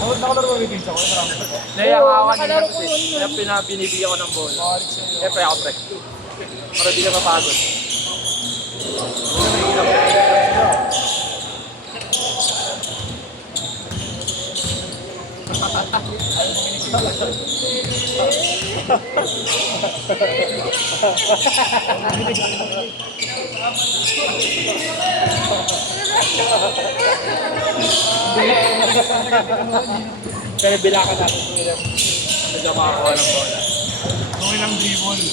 Nakalaro ko yung pinsa ko, marami ko. Nayayawan nakalaro nila ko kasi. yun. Kaya binibigyan ko ng bola. Makarik sa'yo. Siyempre ako pre. Para di ka mapagod. Kaya bilakan natin kung ilan. Medyo makakuha ng bola. Kung ilang dribble.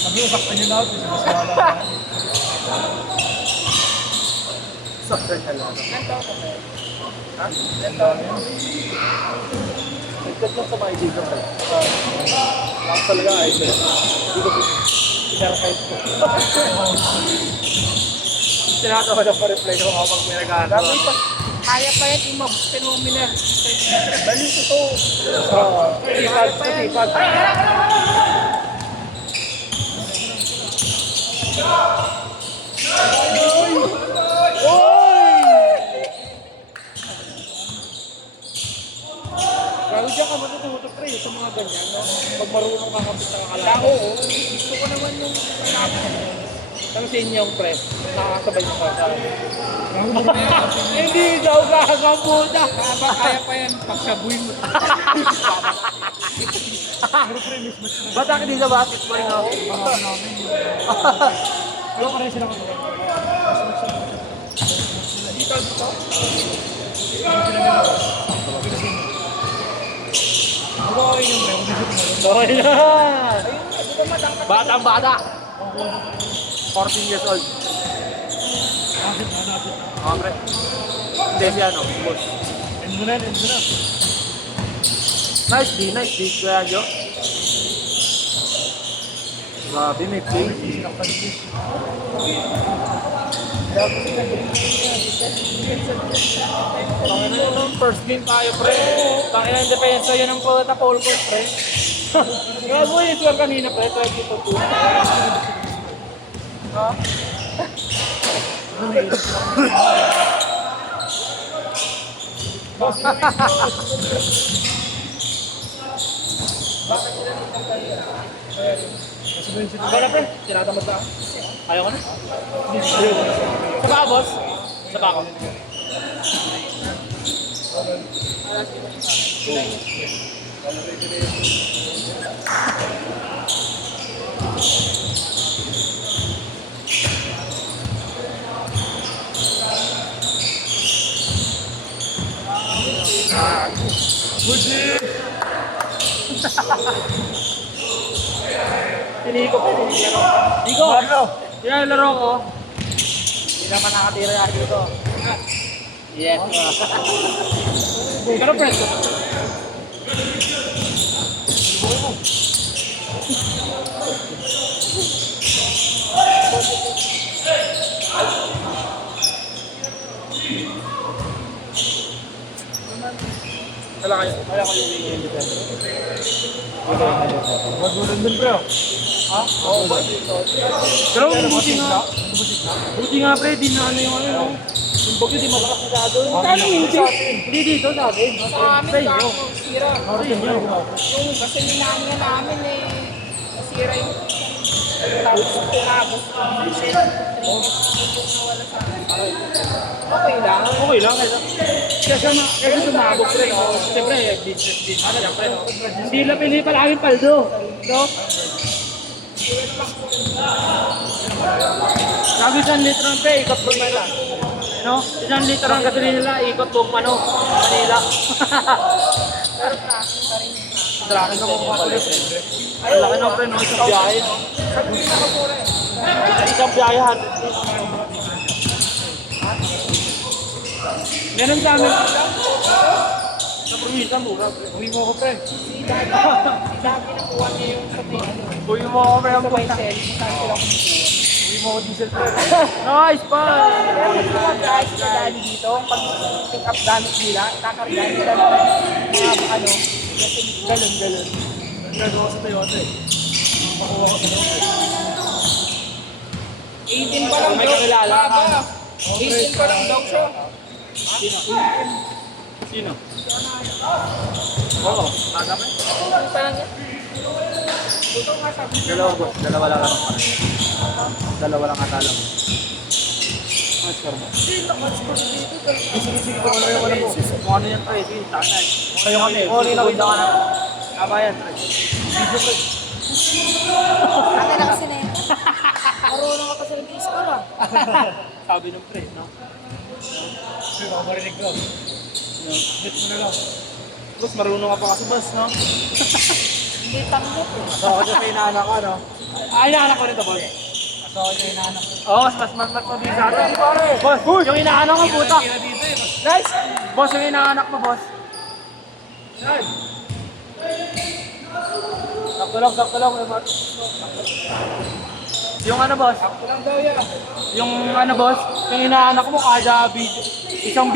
Sabi ko, saktan nyo na ako. Kasi mas wala ka. Saktan ka lang. Ha? Nagkat lang sa mga idol ko. Lakas talaga idol. Hindi ko pinarapay ko. Tinatawa na pa-reply ko kapag may naghahanap. Kaya pa yan, yung phenomenal. Balik ko to. Sipag, sipag. Grabe dyan ka matututo pre sa mga ganyan, no? Pag marunong ka kapit ng kalao. Oo, gusto ko naman yung Ang sa inyong pre, nakakasabay ng kasa. Hindi daw kakamuda. kaya pa yan, pagsabuhin mo. Ba't akin din sa basketball nga ako? Mga namin. Ano ka rin sila kapag? Dito, dito. Ano ka rin yung pre? Okay na! Di ba matangkat? Batang bata! 14 years old. Nasit na, nasit na. Mga pre. Hindi siya ano, boss. End mo na, end mo na. Nice D, Kuya Jo. Grabe, may play. Sinaktan yung fish. First game tayo, pre. Tangina yung depensa yun ang puta pole court, pre. Gago yung score kanina, pre. 22-2. Ha? Wala, pre. Tinatamad ka. Ayaw ka na? Ayaw ko na. Sa baka, boss? Sa baka. Tiniko ko. Diko! Yan, laro ko. Hindi naman nakatira yan dito. Yes, pero preso. Wala kayo yung independent. Magulan din bro. Ha? Oo ba? Pero buti nga. Buti nga pre, di na ano yung ano. Yung bagyo di malakas masyado. Kano hindi? Hindi dito sa atin. Sa amin, inyo. kako, sira. Sa inyo. Yung kasi ninangya namin eh, nasira yung tapos tinagos ko. Okay lang. Okay lang. Kasi sumabog pre. Siyempre, siyempre. Hindi lang pinili palaging paldo. No? Sabi 1 litro ng pre, ikot buong Manila. No? 1 litro ng gasolina nila, ikot buong Manila. Pero tracking pa rin yung tracking. Tracking ako kapalit. Ang laki ng pre, no? Isang biyahe. Sabi ko nakamura eh. Isang biyahe, 100. Meron sa amin. Sa probinsya, mura. Uwi mo ako pre. Si Dagi nakuha niya yung sa may ano. Uy mo ako, pre. Sa may cell, kung saan sila kumukuha. Uwi mo ako diesel pre. Nice pa! Pero pag mga guys na dali dito, pag pick up gamit nila, kakargahan nila ng mga ano, kasi galon-galon. Nagagawa sa Toyota eh. Makuha ko sa Toyota. 18 pa lang May bro, kakilala ka. baba. 18 pa lang daw siya. Sino? Oo, aga pa. 18 pa lang yan. Ito nga sabi niya. Dalawa boss, dalawa lang ang parang. Dalawa lang atala mo. Ang score mo. Sige, kung ano yung ano mo. Kung ano yan, pre. Sige, tanay. Kung yung kami, kung rin ka na. Tama yan, pre. Video, pre. Akin na kasi na yun. Marunong ka kasi nag-i-score ah. Sabi ng pre, no? Sige, baka marinig ko. Hit mo na lang. Boss, marunong ka pa kasi, boss, no? Hindi tanggap eh. Asawa niya sa inaanak ko, no? Ay, anak ko nito, boss. Asawa niya inaanak ko. Oo, mas mabisa ito. Boss, yung inaanak mo, puta. Guys, Boss, yung inaanak mo, boss. Sakto lang. Yung ano, boss? Lang daw yan. Yung ano, boss? Yung inaanak mo, kada video, isang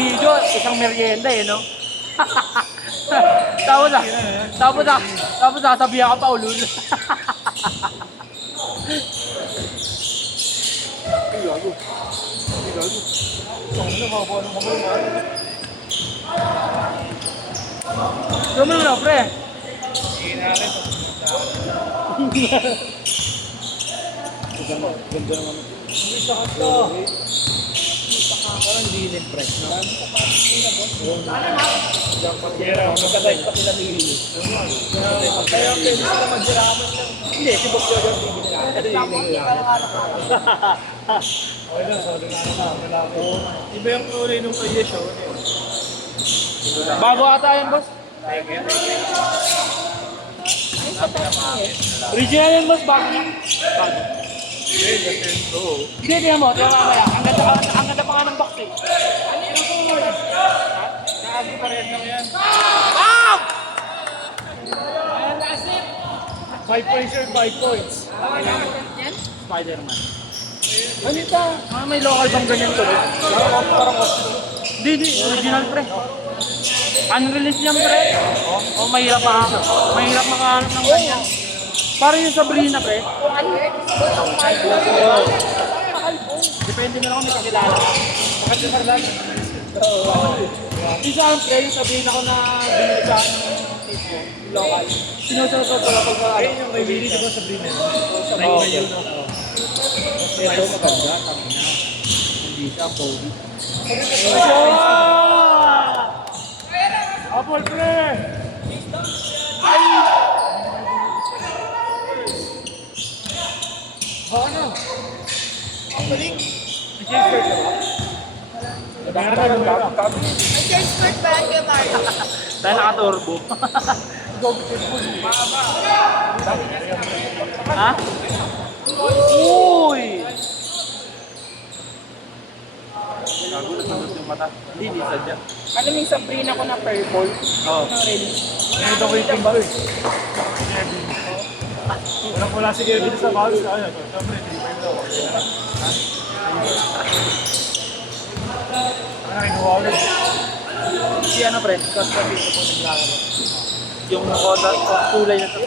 merienda, eh, no? Tapos sasabihan ka pa ulul. Gawin mo na, pre. Ganda naman. Parang linen press, no? Magkatay pa sila ni Lili. Kaya pwede sila magsiraman lang. Hindi, si Bob Jordan TV nila. Okay lang, sorry na. Wala ko. Iba yung kulay nung kaya show. Bago ata yan, boss. Original yan, boss. Bago yan. Bago. Hindi, tingnan mo. Tingnan mo mamaya. Ang ganda pa nga ng box eh. Ano yung kulay? Naago pa rin lang yan. 5 points or 5 points. Spider-Man. Ano ito? May local bang ganyan to? Parang Hindi. Original, pre. Unreleased yan, pre. Oh, mahirap makahanap ng ganyan. Parang yung Sabrina, pre. Depende na lang kung may kakilala. Maganda sa lahat. Isa ang pre, yung Sabrina ko na binili sa akin ng tipo, local. Sinusunod ko pala pag Ayun yung may bili, di ba, Sabrina? Oo. Ito maganda, kami na. Hindi siya, Cody. Apple, pre! Ano? Ang galing. May change card ka ba? Meron ba? May change skirt ba yan kay Mario? Dahil naka-turbo. Ha? Uy! Gago, nasagot yung mata. Hindi sadya. alam mo yung Sabrina ko na purple? Oo. Ano release? Ito ko yung timber. Wala si Kevin sa mouse. Ano? Siyempre, 3-5 daw. Ano, kinuha ulit. Si ano, pre? Kasi dito po naglalaro. Yung kulay na sa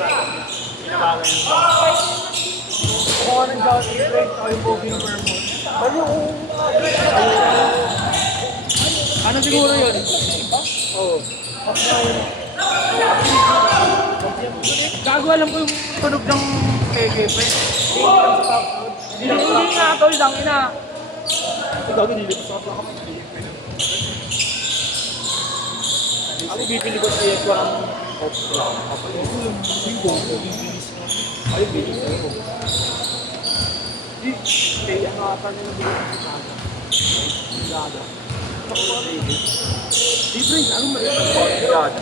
Pinabagay yung box. Kung anong job, i-break ako yung bogey ng Vermont. Ano siguro yun? Oo. Gago, alam ko yung tunog ng peke, pre. Hindi nga, tol, lang ina. Gago, nilipas ako lang kami. Ako bibili ko sa iyo ang ayun, bibili ko. Kaya nga pa nila Lada. Di, pre, ano mali? Lada.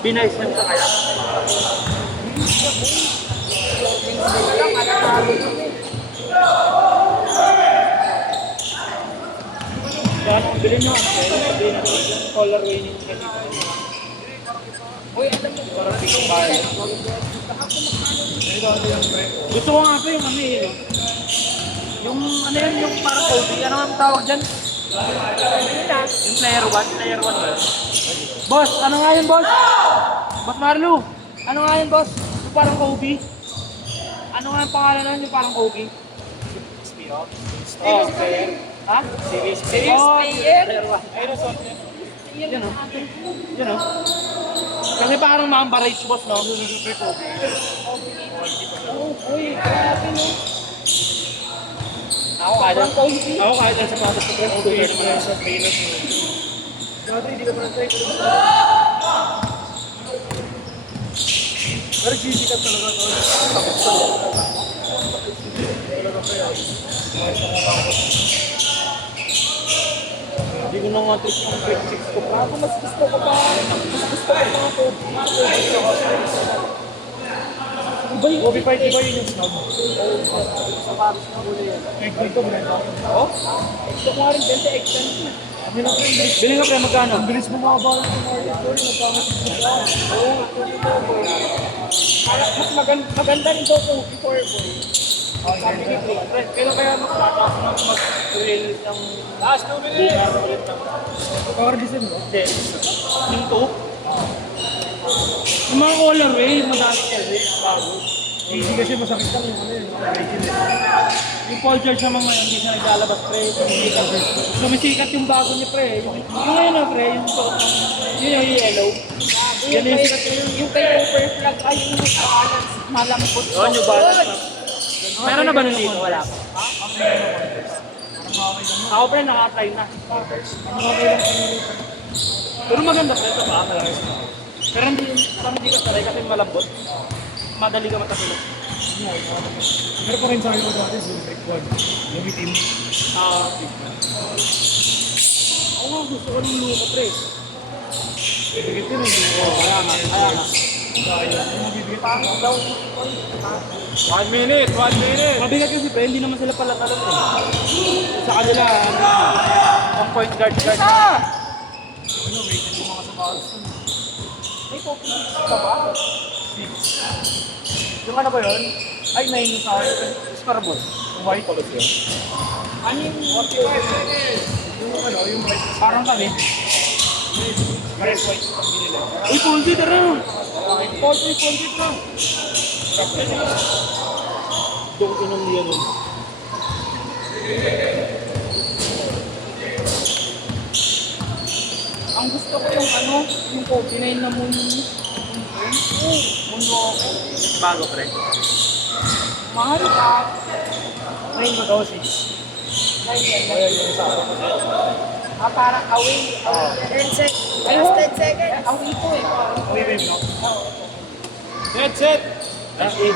Binayos lang sa kaya. Kaya nung bilhin nyo, bilhin nyo yung colorway niyo ganito. Uy, alam mo, Parang tingong bahay. Gusto ko nga pa yung ano eh. No? Yung ano yan, yung parang OB, ano ang tawag dyan? Yung player 1, player 1 ba? Boss, ano nga yun, boss? Boss Marlo, ano nga yun, boss? Yung parang Kobe? Ano nga ang pangalan nun, yung parang Kobe? Oh, player. Ha? Serious Oh, player. Ayun, so. Yun o. Yun o. Kasi parang ma-ambarage boss, no? Uy, grabe no. Ako kada. Sobrang cozy. Ako kada sa patas ko. Okay, sa trainers mo. Dati, hindi ka pa na-try. Pero GC ka talaga to. Hindi ko na nga trip yung grade 6 ko pa. Ako mas gusto ko pa. Mas gusto ko mga Kobe. Kobe fight, di ba yun yung snob? Sa Paris na huli yan. Dito, Brenda. Oh? Gusto ko nga rin din sa Exxon. Bili nga pre, magkano? Ang bilis mo makabalan sa Mario Story. Mas maganda rin daw kung before boy. Sabi ni Pre, kailan kaya magtataas na mag-release ng Last 2 minutes! ulit ng Power design mo? Hindi. Yung 2? Yung mga colorway, madami kasi, bago. Easy kasi masakit lang yung ano yun. Yung Paul George naman ngayon, hindi siya naglalabas pre, sumisikat. Sumisikat yung bago niya pre. Yung ngayon na pre, yung suot ng, yun yung yellow. Yung kay Overflag ay yung balance malambot. Oh, yung balance. Meron na ba nun dito? Wala pa. Ako pre, nakatry na. Pero maganda pre, ito pa, malaki. Pero hindi, parang hindi ka sanay kasi malambot. Madali ka matapilok. Pero pa rin sa akin ko dati, Zulbrek 1. Yung team. Ako nga, gusto ko ng lupa pre. Bibigit yun eh. Kaya nga, kaya nga. Pangit daw. 1 minute, 1 minute. Mabigat kasi pre, hindi naman sila pala talong eh. Sa kanila, ang point guard. Isa! Ano, rated yung mga sabalos. May copy ka ba? Yung ano ba yun? Ay, 9 yung sa akin. Scarabon. Yung white pala siya. Ano yung Yung ano, yung white. Parang kami. Red white. Binili. Uy, Ponzi, tara! Poultry bro? Doon ko nang liyan nun. Ang gusto ko yung ano, yung Kobe na yun na moonwalker. Bago pre. Mahal ka. Nine ba daw, 6? Ayan yung isa. Parang away. 10 seconds. Ano? Last 10 seconds. Away ko eh. Okay, babe, no? That's it! That's it.